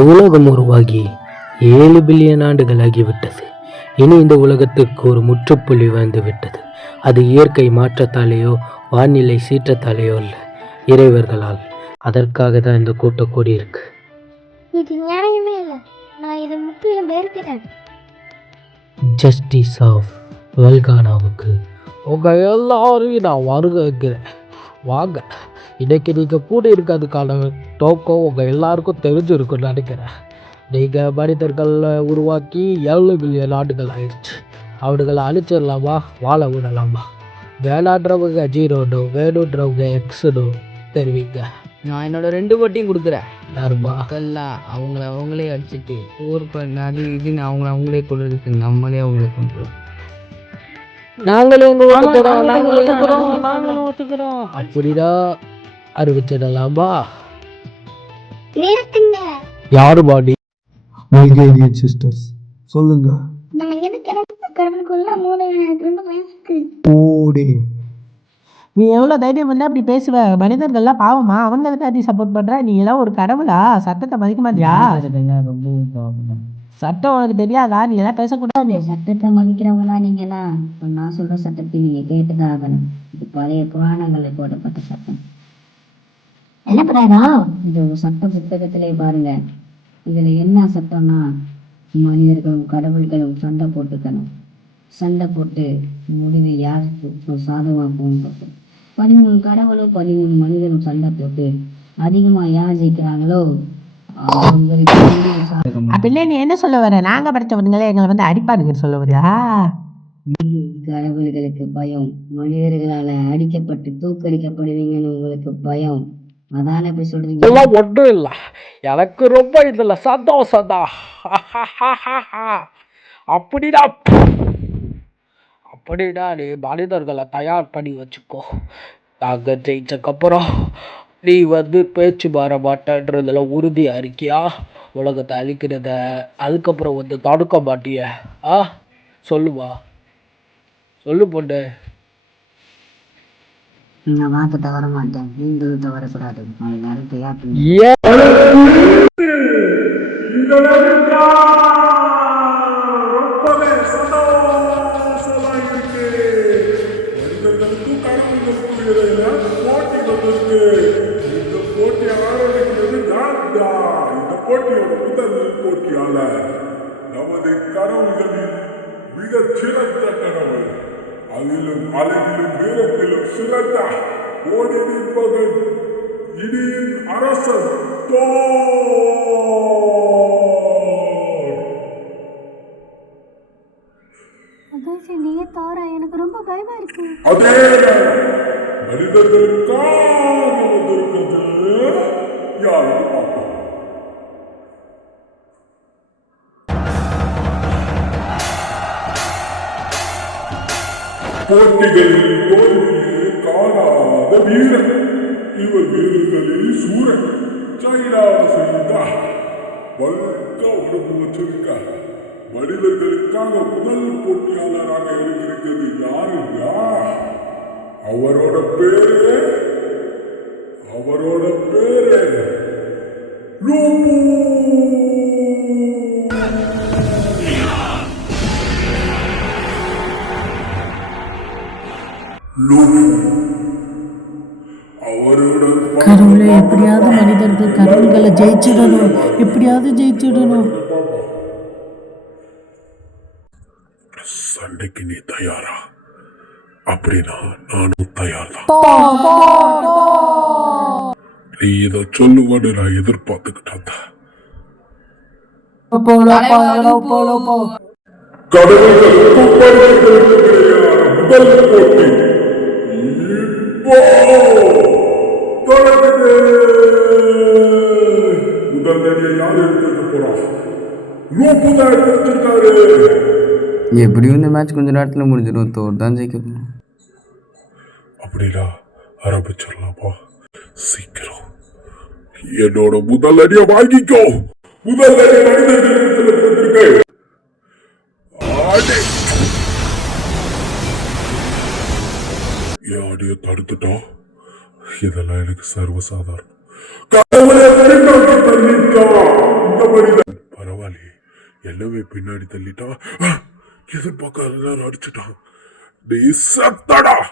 உலகம் உருவாகி 7 பில்லியன் ஆண்டுகள் ஆகிவிட்டது. இனி இந்த உலகத்திற்கு ஒரு முற்றுப்புள்ளி வந்து விட்டது. அது இயற்கை மாற்றத்தாலேயோ வானிலை சீற்றத்தாலேயோ அல்ல, இறைவர்களால். அதற்காக தான் இந்த கூட்டம் கூடியிருக்கு. இது நியாயமே இல்லை. நான் இதை முற்றிலும் வெறுக்கிறேன். ஜஸ்டிஸ் ஆஃப் வல்கானாவுக்கு உங்கள் எல்லாரையும் நான் வருக வைக்கிறேன். வாங்க, இன்னைக்கு நீங்கள் கூட இருக்கிறதுக்கான நோக்கம் உங்கள் எல்லாருக்கும் தெரிஞ்சிருக்குன்னு நினைக்கிறேன். நீங்கள் மனிதர்களை உருவாக்கி 7 பில்லியன் ஆண்டுகள் ஆயிடுச்சு. அவனுங்களை அழிச்சிடலாமா, வாழ விடலாமா? வேணான்றவங்க 0 வேணுன்றவங்க X தெரிவிங்க. நான் என்னோட 2 போட்டியும் கொடுக்குறேன். யாருமா மக்கள்லாம் அவங்களே அடிச்சுட்டு ஊருக்கு அது இதுன்னு அவங்களே கொள்றதுக்கு நம்மளே அவங்களே கொண்டுறோம். நாங்களும் ஒத்துக்கிறோம் அப்படிதான் அறிவிச்சிடலாமா? நிறுத்துங்க. யாரு பாடி வல்கேரியன் சிஸ்டர்ஸ் சொல்லுங்க. நம்ம எதுக்கு கடவுளுக்குள்ள மூளை ரொம்ப வயசுக்கு ஓடி நீ எவ்வளோ தைரியம் வந்து அப்படி பேசுவ? மனிதர்கள்லாம் பாவமா? அவங்களுக்கு நீ சப்போர்ட் பண்ற? நீ எல்லாம் ஒரு கடவுளா? சட்டத்தை மதிக்க மாட்டியா? சட்டம் உனக்கு தெரியாதா? நீ எல்லாம் பேசக்கூடாது. சட்டத்தை மதிக்கிறவங்களா நீங்களா? இப்போ நான் சொல்ற சட்டத்தை நீங்க கேட்டுதான் ஆகணும். இது பழைய புராணங்களில் போடப்பட்ட சட்டம். என்ன பண்ணா இது ஒரு சட்ட புத்தகத்திலே பாருங்க. இதுல என்ன சட்டம்னா, மனிதர்களும் கடவுள்களும் சண்டை போட்டுக்கணும். சண்டை போட்டு முடிவு யாருக்கு சாதகமாக போகும். 13 கடவுளும் 13 மனிதரும் சண்டை போட்டு அதிகமா யார் ஜெயிக்கிறாங்களோ அவங்களுக்கு அப்படின்னா நீ என்ன சொல்ல வர? நாங்க படித்தவங்களே எங்களை வந்து அடிப்பாடுங்கன்னு சொல்ல வரியா? கடவுள்களுக்கு பயம். மனிதர்களால அடிக்கப்பட்டு தூக்கடிக்கப்படுவீங்கன்னு உங்களுக்கு பயம். அதான போய் சொல்றீங்க. இதெல்லாம் ஒன்றும் இல்லை. எனக்கு ரொம்ப இதில் சந்தோஷம் தான். அப்படின்னா நீ மனிதர்களை தயார் பண்ணி வச்சுக்கோ. நாங்கள் ஜெயிச்சக்கப்புறம் நீ வந்து பேச்சு மாற மாட்டேன்றதுல உறுதியாக இருக்கியா? உலகத்தை அழிக்கிறத அதுக்கப்புறம் வந்து தடுக்க மாட்டிய? சொல்லுமா, சொல்லு பொண்ணு. நான் வாக்கு தவற மாட்டேன். நீங்களும் தவறக்கூடாது. எல்லாரும் தயார் பண்ணி நமது கடவுள்களில் மிகச் சிறந்த கடவுள், அதிலும் அழகிலும் வீரத்திலும் சிறந்த ஓடினின் மகன், இனியின் அரசன் நீயே தோற. எனக்கு ரொம்ப பயமா இருக்கு. அதே மனிதர்களுக்காக வந்திருக்கிறது யாரும் பார்ப்போம். போட்டிகளில் தோல்வியே காணாத வீரன் இவர். வீரர்களில் சூரன் சைனா செய்தா வல்க உடம்பு வச்சிருக்க. மனிதர்களுக்காக முதல் போட்டியாளராக இருக்கிறது யாருன்னா அவரோட பேரு லூபு. கடவுளை எப்படியாவது மனிதர்கள் கடவுள்களை ஜெயிச்சிடணும், எப்படியாவது ஜெயிச்சிடணும். சண்டைக்கு நீ தயாரா? அப்படின்னா நானும் தயார் தான். நீ இதை சொல்லுவான்னு நான் எதிர்பார்த்துக்கிட்டேன். முதல் போட்டி இப்போ தொடங்குது. முதல் நடிகை யார் எடுத்துக்க போறா? லூப்பு தான் எடுத்துருக்காரு. எப்படியும் இந்த மேட்ச் கொஞ்ச நேரத்தில் முடிஞ்சிடும். தோர் தான் ஜெயிக்கணும். அப்படின்னா ஆரம்பிச்சிடலாமா? சீக்கிரம் என்னோட முதல் அடியை வாங்கிக்கோ. முதல் அடி மனிதர்களுக்கு என் அடியை தடுத்துட்டோம். இதெல்லாம் எனக்கு சர்வசாதாரணம். கடவுளை பின்னோக்கி தள்ளிட்டோம். இந்த பங்காளி எல்லாமே பின்னாடி தள்ளிட்டான். எதிர்பார்க்காத நேரம் அடிச்சுட்டான். டேய் சத்தடா.